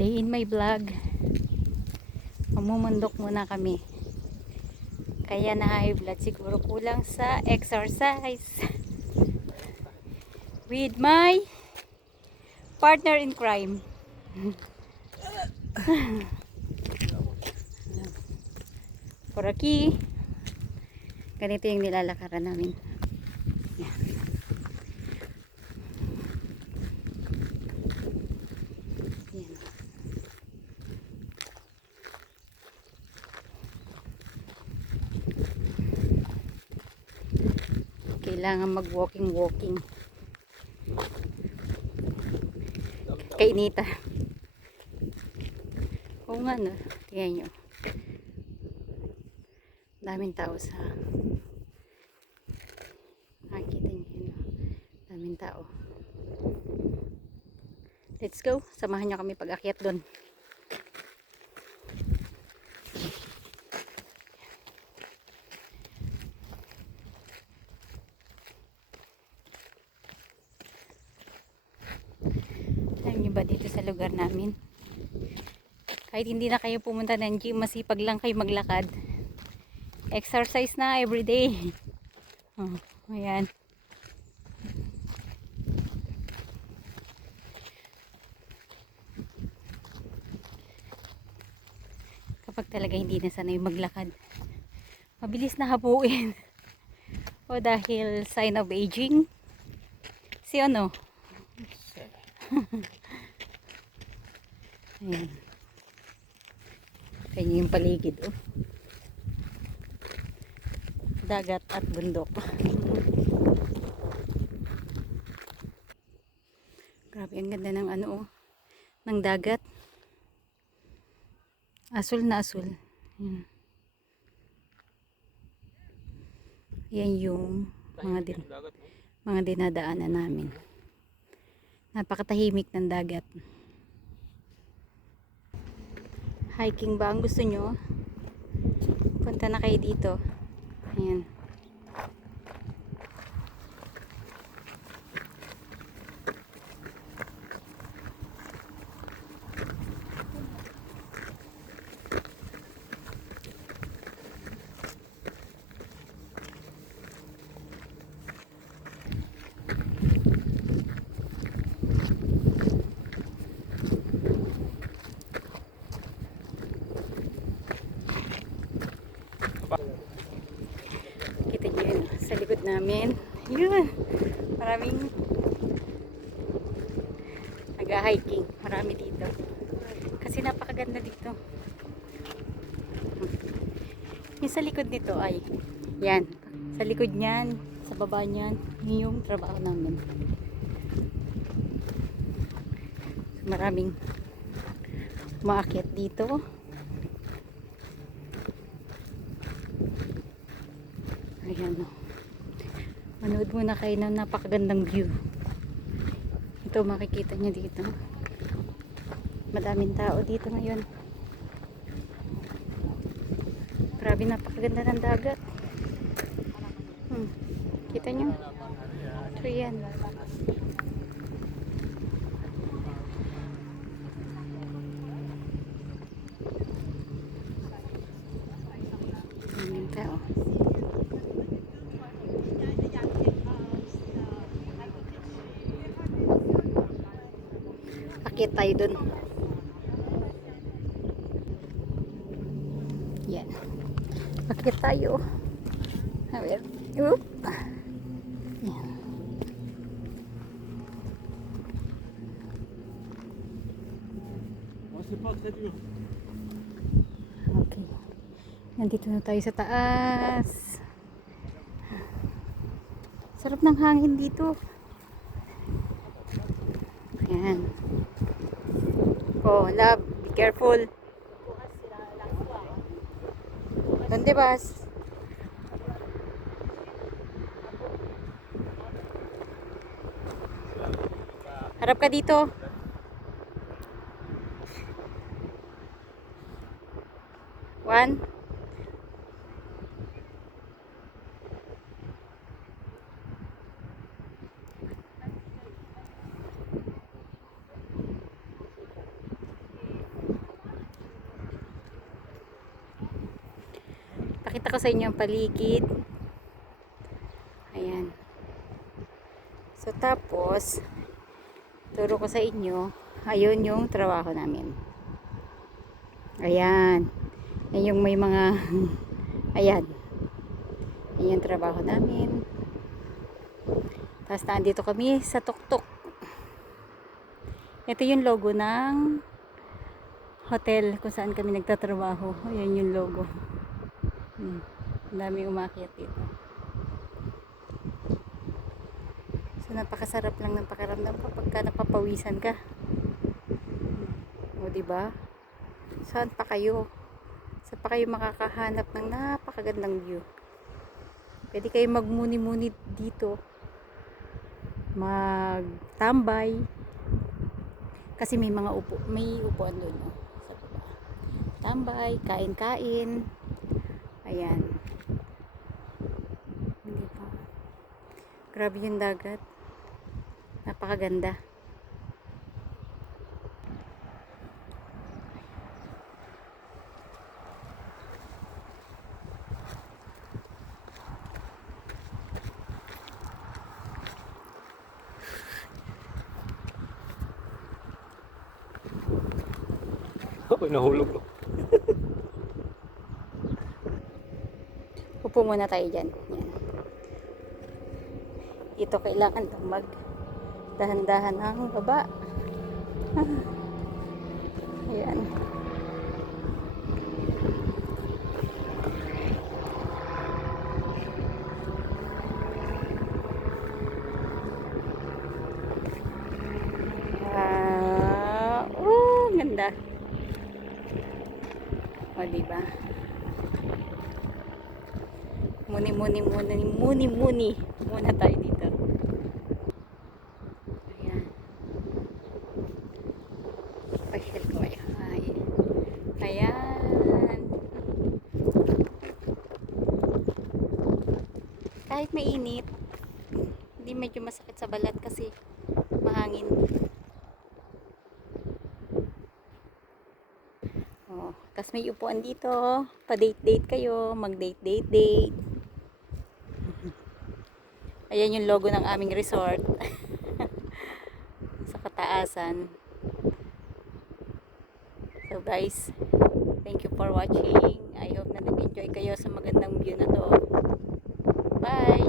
Day in my vlog. Mamumundok muna kami. Kaya na high blood siguro kulang sa exercise. With my partner in crime. Por aquí. Ganito yung nilalakaran namin. Yan. Yan. Kailangan mag-walking. Kainita. Oo nga no. Tingnan nyo. Daming tao sa nakikita nyo yun. Daming tao. Let's go. Samahan nyo kami pag-akyat doon. Alam nyo ba dito sa lugar namin? Kahit hindi na kayo pumunta ng gym, masipag lang kayo maglakad. Exercise na everyday. Oh, ayan. Kapag talaga hindi na sanay maglakad, mabilis na hapuin. O dahil sign of aging. Si ano? Ayan. Kanya yung paligid. Oh. Dagat at bundok. Grabe, ang ganda ng ano oh, ng dagat. Asul na asul. Ayan. Yan yung mga dinadaanan namin. Napakatahimik ng dagat. Hiking ba ang gusto nyo? Punta na kayo dito. Ayan. Kita nyo yun sa likod namin. Yun. Maraming nag-hiking. Marami dito. Kasi napakaganda dito. Yung sa likod nito ay yan. Sa likod niyan, sa baba niyan, yung trabaho namin. Maraming umaakyat dito. Ayan o. Manood muna kayo ng napakagandang view. Ito makikita nyo dito. Madaming tao dito ngayon. Grabe, napakaganda ng dagat. Kita nyo? Ito yan. Daming tao. Akit tayo dun. Yan. Akit tayo. Awit. Oop. Yan. Okay. Nandito na tayo sa taas. Sarap ng hangin dito. Ayan. Oh, love. Be careful. ¿Dónde vas? Harap ka dito. One. Pakita ko sa inyo ang paligid. Ayan. So tapos, turo ko sa inyo, ayun yung trabaho namin. Ayan. Yan yung may mga, ayan. Yan yung trabaho namin. Tapos nandito kami sa tuktok. Ito yung logo ng hotel kung saan kami nagtatrabaho. Ayan yung logo. Ang dami umakyat dito. So napakasarap lang ng pakiramdam kapag napapawisan ka. O diba? Saan pa kayo? Saan pa kayo makakahanap ng napakagandang view? Pwede kayo magmuni-muni dito. Magtambay. Kasi may mga may upuan doon, no? Sa baba. Tambay, kain-kain. Ayan. Hindi pa. Grabe yung dagat. Napakaganda. Ako'y nahulog. Upo muna tayo dyan. Yan. Dito kailangan mag dahan-dahan ang baba. Ayan. Ganda. O, diba? Muni muna tayo dito. Ayan. Pasyal ko kayo. Ayan. Kahit mainit, hindi medyo masakit sa balat kasi mahangin. Oh, tas may upuan dito. Pa-date-date kayo, mag-date-date-date. Ayan yung logo ng aming resort. Sa kataasan. So guys, thank you for watching. I hope na nag-enjoy kayo sa magandang view na to. Bye!